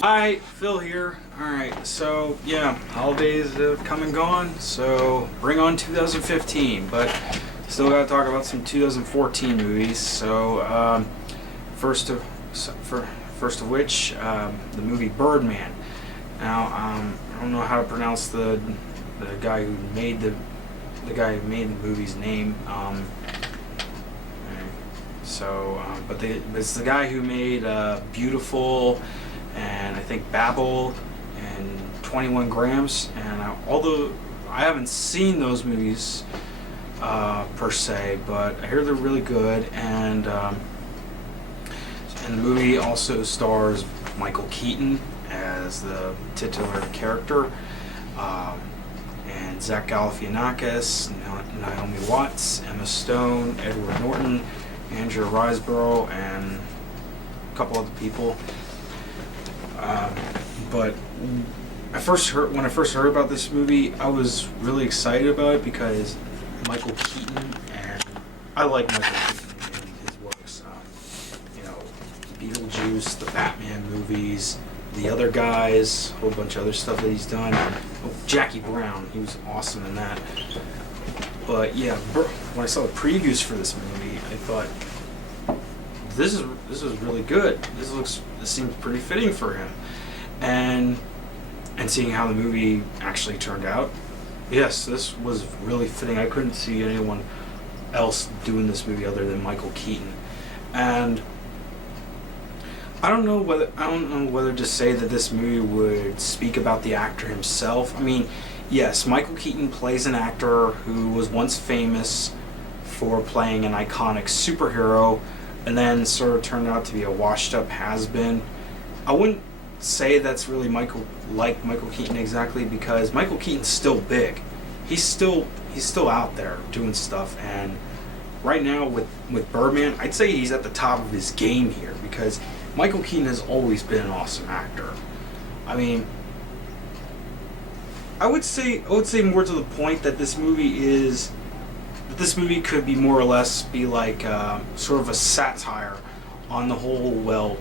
Hi, Phil here. Alright, so yeah, holidays have come and gone, so bring on 2015, but still gotta talk about some 2014 movies. So, first of which, the movie Birdman. Now, I don't know how to pronounce the guy who made the movie's name. But it's the guy who made Beautiful, and I think Babel and 21 Grams, and although I haven't seen those movies per se, but I hear they're really good, and the movie also stars Michael Keaton as the titular character, and Zach Galifianakis, Naomi Watts, Emma Stone, Edward Norton, Andrea Riseborough, and a couple other people. But when I first heard about this movie, I was really excited about it because Michael Keaton, and I like Michael Keaton and his works. Beetlejuice, the Batman movies, The Other Guys, a whole bunch of other stuff that he's done. Oh, Jackie Brown, he was awesome in that. But yeah, when I saw the previews for this movie, I thought, this is really good. This seems pretty fitting for him, and seeing how the movie actually turned out, yes, this was really fitting. I couldn't see anyone else doing this movie other than Michael Keaton, and I don't know whether to say that this movie would speak about the actor himself. I mean, yes, Michael Keaton plays an actor who was once famous for playing an iconic superhero, and then sort of turned out to be a washed-up has-been. I wouldn't say that's really Michael Keaton exactly, because Michael Keaton's still big. He's still out there doing stuff, and right now with Birdman, I'd say he's at the top of his game here, because Michael Keaton has always been an awesome actor. I mean, I would say more to the point that this movie could be more or less be like sort of a satire on the whole,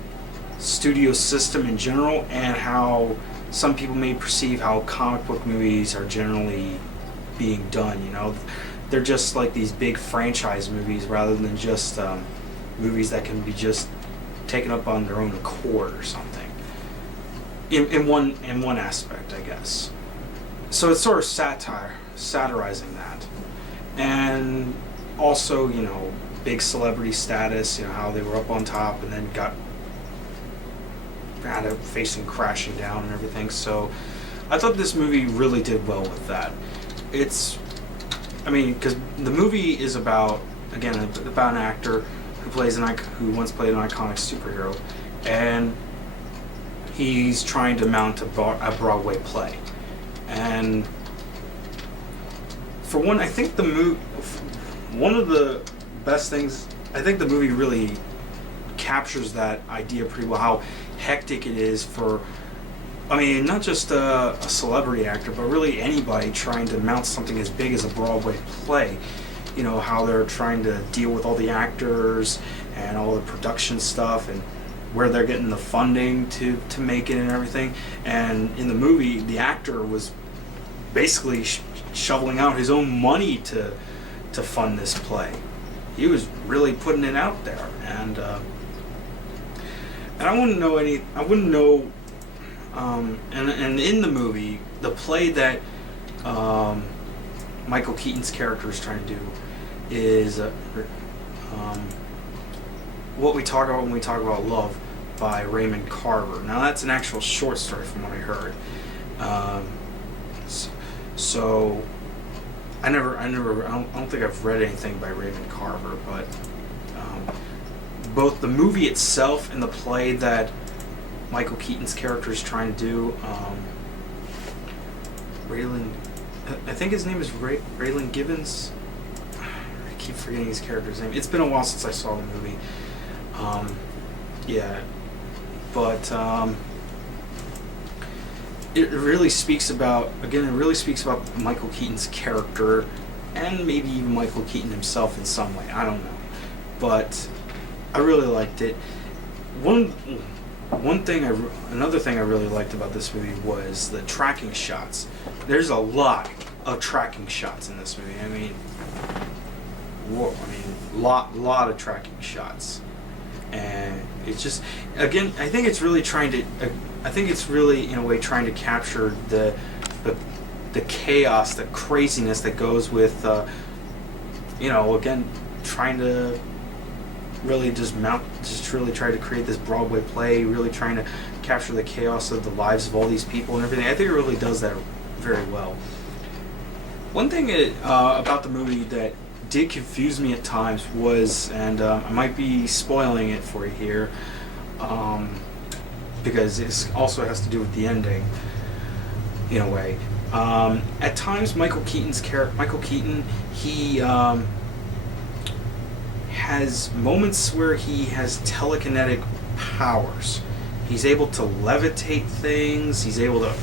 studio system in general, and how some people may perceive how comic book movies are generally being done. They're just like these big franchise movies rather than just movies that can be just taken up on their own accord or something. In one aspect, I guess. So it's sort of satirizing that. And also, big celebrity status, how they were up on top and then got facing crashing down and everything. So I thought this movie really did well with that. Because the movie is about an actor who once played an iconic superhero, and he's trying to mount a Broadway play. And for one, I think one of the best things, I think the movie really captures that idea pretty well, how hectic it is for, not just a celebrity actor, but really anybody trying to mount something as big as a Broadway play. How they're trying to deal with all the actors and all the production stuff, and where they're getting the funding to make it and everything. And in the movie, the actor was basically shoveling out his own money to fund this play. He was really putting it out there, and I wouldn't know and in the movie, the play that Michael Keaton's character is trying to do is what we talk about when we talk about love, by Raymond Carver. Now that's an actual short story from what I heard. So I don't think I've read anything by Raymond Carver, but both the movie itself and the play that Michael Keaton's character is trying to do, Raylan, I think his name is Raylan Givens. I keep forgetting his character's name. It's been a while since I saw the movie. Yeah, but it really speaks about, Michael Keaton's character, and maybe even Michael Keaton himself in some way. I don't know, but I really liked it. Another thing I really liked about this movie was the tracking shots. There's a lot of tracking shots in this movie. I mean, lot of tracking shots, and it's just, again, I think it's really in a way trying to capture the chaos, the craziness that goes with, again, trying to really really try to create this Broadway play, really trying to capture the chaos of the lives of all these people and everything. I think it really does that very well. One thing about the movie that did confuse me at times was, and I might be spoiling it for you here, because it also has to do with the ending, in a way. At times, Michael Keaton, he has moments where he has telekinetic powers. He's able to levitate things, he's able to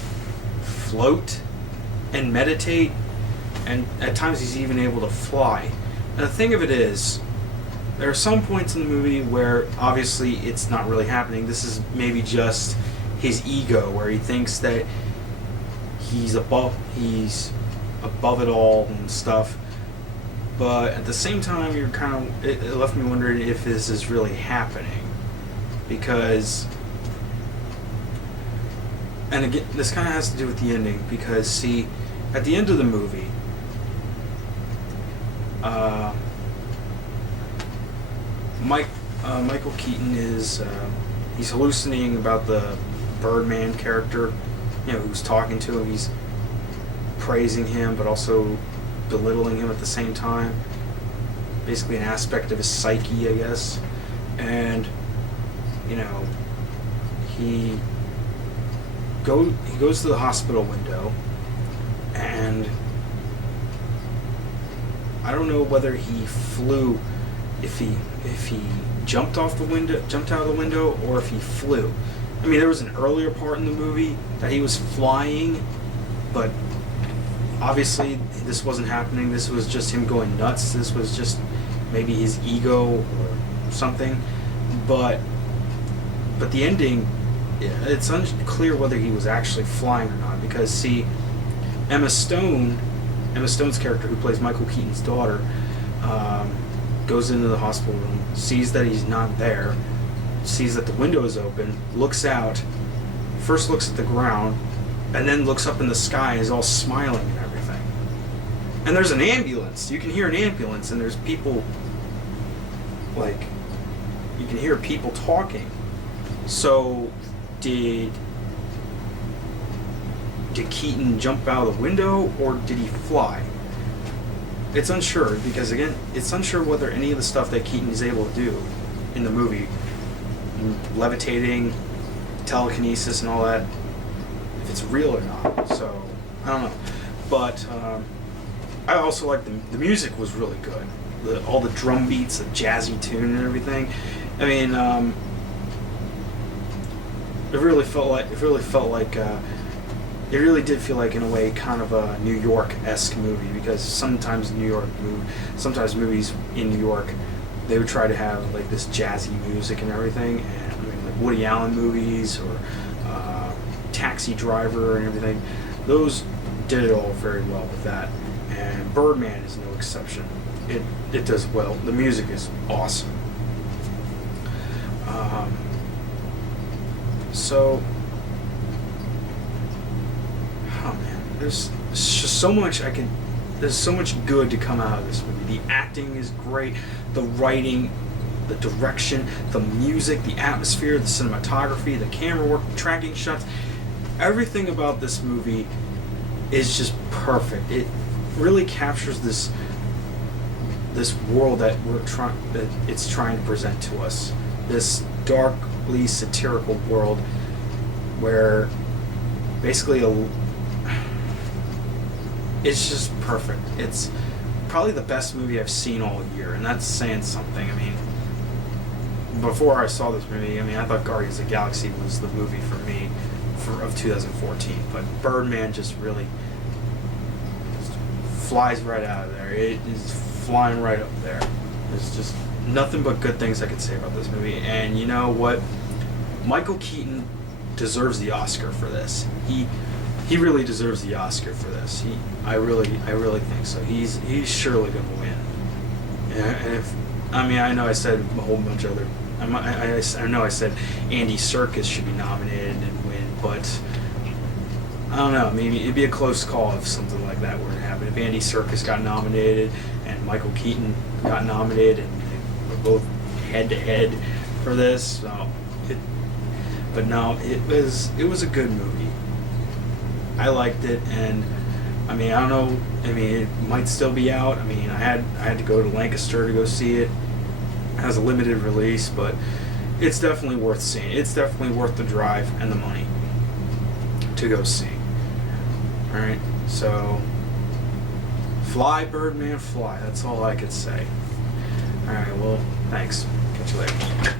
float and meditate, and at times he's even able to fly. And the thing of it is, there are some points in the movie where obviously it's not really happening. This is maybe just his ego, where he thinks that he's above it all and stuff. But at the same time, it left me wondering if this is really happening, because, and again, this kind of has to do with the ending, because see, at the end of the movie, Michael Keaton is he's hallucinating about the Birdman character, who's talking to him. He's praising him, but also belittling him at the same time. Basically, an aspect of his psyche, I guess. And he goes to the hospital window, and I don't know whether he flew, if he jumped out of the window, or if he flew. I mean, there was an earlier part in the movie that he was flying, but obviously this wasn't happening. This was just him going nuts. This was just maybe his ego or something. But the ending, it's unclear whether he was actually flying or not, because see, Emma Stone's character, who plays Michael Keaton's daughter, goes into the hospital room, sees that he's not there, sees that the window is open, looks out, first looks at the ground, and then looks up in the sky and is all smiling and everything. And there's an ambulance. You can hear an ambulance, and there's people, you can hear people talking. So, did Keaton jump out of the window, or did he fly? It's unsure, because again, it's unsure whether any of the stuff that Keaton is able to do in the movie, levitating, telekinesis and all that, if it's real or not. So, I don't know. But I also like the music was really good. All the drum beats, the jazzy tune and everything. I mean, it really did feel like, in a way, kind of a New York-esque movie, because sometimes movies in New York, they would try to have like this jazzy music and everything, and I mean, like Woody Allen movies or Taxi Driver and everything, those did it all very well with that, and Birdman is no exception. It does well. The music is awesome. So, oh man, there's just so much there's so much good to come out of this movie. The acting is great, the writing, the direction, the music, the atmosphere, the cinematography, the camera work, the tracking shots, everything about this movie is just perfect. It really captures this world that it's trying to present to us. This darkly satirical world where basically it's just perfect. It's probably the best movie I've seen all year, and that's saying something. I mean, before I saw this movie, I mean, I thought Guardians of the Galaxy was the movie for me of 2014, but Birdman just really flies right out of there. It is flying right up there. There's just nothing but good things I could say about this movie. And you know what? Michael Keaton deserves the Oscar for this. He really deserves the Oscar for this. I really think so. He's surely going to win. And if, I mean, I know I said a whole bunch of other. I know I said Andy Serkis should be nominated and win, but I don't know. Maybe it'd be a close call if something like that were to happen. If Andy Serkis got nominated and Michael Keaton got nominated, and they were both head to head for this. But no, it was a good movie. I liked it, and I mean, I don't know. I mean, it might still be out. I mean, I had to go to Lancaster to go see it. It has a limited release, but it's definitely worth seeing. It's definitely worth the drive and the money to go see. All right, so fly, Birdman, fly. That's all I could say. All right, well, thanks. Catch you later.